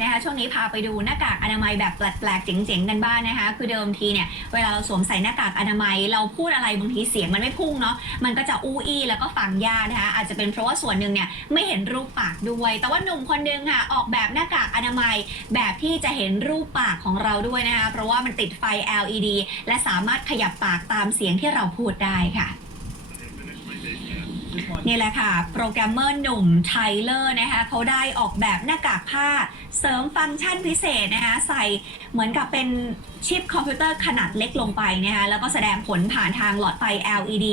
นะคะช่วงนี้พาไปดูหน้ากากอนามัยแบบแปลกๆเจ๋งๆกันบ้างนะคะ คือเดิมทีเนี่ยเวลาเราสวมใส่หน้ากากอนามัย เราพูดอะไรบางทีเสียงมันไม่พุ่งเนาะมันก็จะอู้อี้แล้วก็ฟังยากนะคะอาจจะเป็นเพราะว่าส่วนหนึ่งเนี่ยไม่เห็นรูปปากด้วย แต่ว่าหนุ่มคนนึงค่ะออกแบบหน้ากากอนามัยแบบที่จะเห็นรูปปากของเราด้วยนะคะเพราะว่ามันติดไฟ LED และสามารถขยับปากตามเสียงที่เราพูดได้ค่ะ นี่แหละค่ะ โปรแกรมเมอร์หนุ่มไทเลอร์นะคะเขาได้ออกแบบหน้ากากผ้าเสริมฟังก์ชันพิเศษนะคะใส่เหมือนกับเป็นชิปคอมพิวเตอร์ขนาดเล็กลงไปนะคะแล้วก็แสดงผลผ่านทางหลอดไฟ LED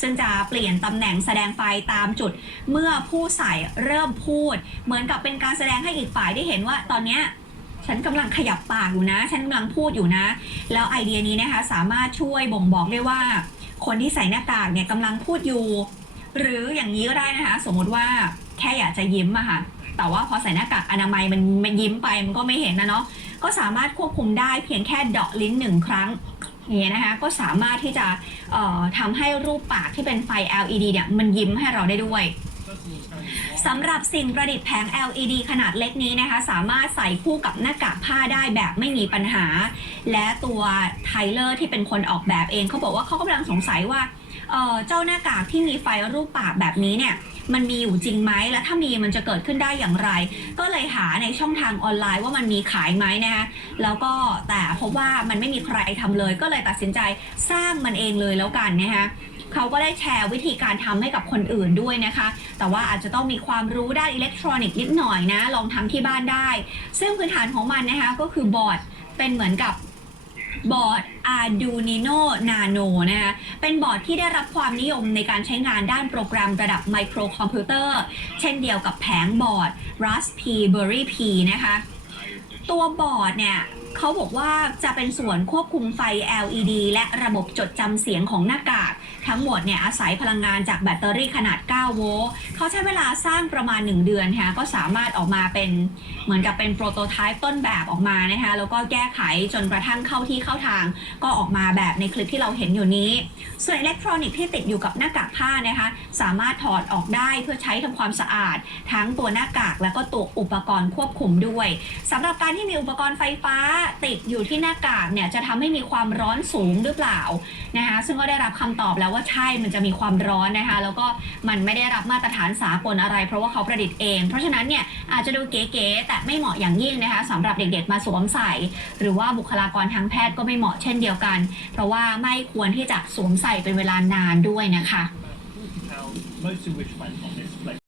ซึ่งจะเปลี่ยนตำแหน่งแสดงไฟตามจุด เมื่อผู้ใส่เริ่มพูด เหมือนกับเป็นการแสดงให้อีกฝ่ายได้เห็นว่าตอนเนี้ยฉันกำลังขยับปากอยู่นะ ฉันกำลังพูดอยู่นะ แล้วไอเดียนี้นะคะสามารถช่วยบ่งบอกได้ว่า คนที่ใส่หน้ากากเนี่ยกำลังพูดอยู่ หรืออย่างนี้ก็ได้นะคะ สมมุติว่าแค่อยากจะยิ้มอะค่ะ แต่ว่าพอใส่หน้ากากอนามัยมันมันยิ้มไปมันก็ไม่เห็นนะเนาะก็สามารถควบคุมได้เพียงแค่เดาะลิ้นหนึ่งครั้งอย่างเงี้ยนะคะก็สามารถที่จะทำให้รูปปากที่เป็นไฟ LED เนี่ยมันยิ้มให้เราได้ด้วย สำหรับสิ่งประดิษฐ์แผง LED ขนาดเล็กนี้นะคะ สามารถใส่คู่กับหน้ากากผ้าได้แบบไม่มีปัญหา และตัวไทเลอร์ที่เป็นคนออกแบบเองเขาบอกว่าเขากำลังสงสัยว่าเเจ้าหน้ากากที่มีไฟรูปปากแบบนี้เนี่ยมันมีอยู่จริงไหม และถ้ามีมันจะเกิดขึ้นได้อย่างไร ก็เลยหาในช่องทางออนไลน์ว่ามันมีขายไหมนะคะแล้วก็แต่พบว่ามันไม่มีใครทำเลย ก็เลยตัดสินใจสร้างมันเองเลยแล้วกันนะคะ เขาก็ได้แชร์วิธีการทำให้กับคนอื่นด้วยนะคะ แต่ว่าอาจจะต้องมีความรู้ด้านอิเล็กทรอนิกส์นิดหน่อยนะ ลองทำที่บ้านได้ ซึ่งพื้นฐานของมันนะคะก็คือบอร์ดเป็นเหมือนกับบอร์ด Arduino Nano นะคะเป็นบอร์ดที่ได้รับความนิยมในการใช้งานด้านโปรแกรมระดับไมโครคอมพิวเตอร์ เช่นเดียวกับแผงบอร์ด Raspberry Pi นะคะ ตัวบอร์ดเนี่ยเขาบอกว่าจะเป็นส่วนควบคุมไฟ LED และระบบจดจำเสียงของหน้ากาก ทั้งหมดเนี่ยอาศัยพลังงานจากแบตเตอรี่ขนาด 9 โวลต์เขาใช้เวลาสร้างประมาณ 1 เดือนค่ะก็สามารถออกมาเป็นเหมือนกับเป็นโปรโตไทป์ต้นแบบออกมานะคะแล้วก็แก้ไขจนกระทั่งเข้าที่เข้าทาง ก็ออกมาแบบในคลิปที่เราเห็นอยู่นี้ ส่วนอิเล็กทรอนิกส์ที่ติดอยู่กับหน้ากากผ้านะคะ สามารถถอดออกได้เพื่อใช้ทำความสะอาด ทั้งตัวหน้ากากและก็ตัวอุปกรณ์ควบคุมด้วยสำหรับการที่มีอุปกรณ์ไฟฟ้าติดอยู่ที่หน้ากากเนี่ยจะทำให้มีความร้อนสูงหรือเปล่านะคะซึ่งก็ได้รับคำตอบแล้วว่าใช่มันจะมีความร้อนนะคะ แล้วก็มันไม่ได้รับมาตรฐานสากลอะไร เพราะว่าเขาประดิษฐ์เอง เพราะฉะนั้นเนี่ยอาจจะดูเก๋ๆแต่ไม่เหมาะอย่างยิ่งนะคะสำหรับเด็กๆมาสวมใส่ หรือว่าบุคลากรทางแพทย์ก็ไม่เหมาะเช่นเดียวกัน เพราะว่าไม่ควรที่จะสวมใส่เป็นเวลานานด้วยนะคะ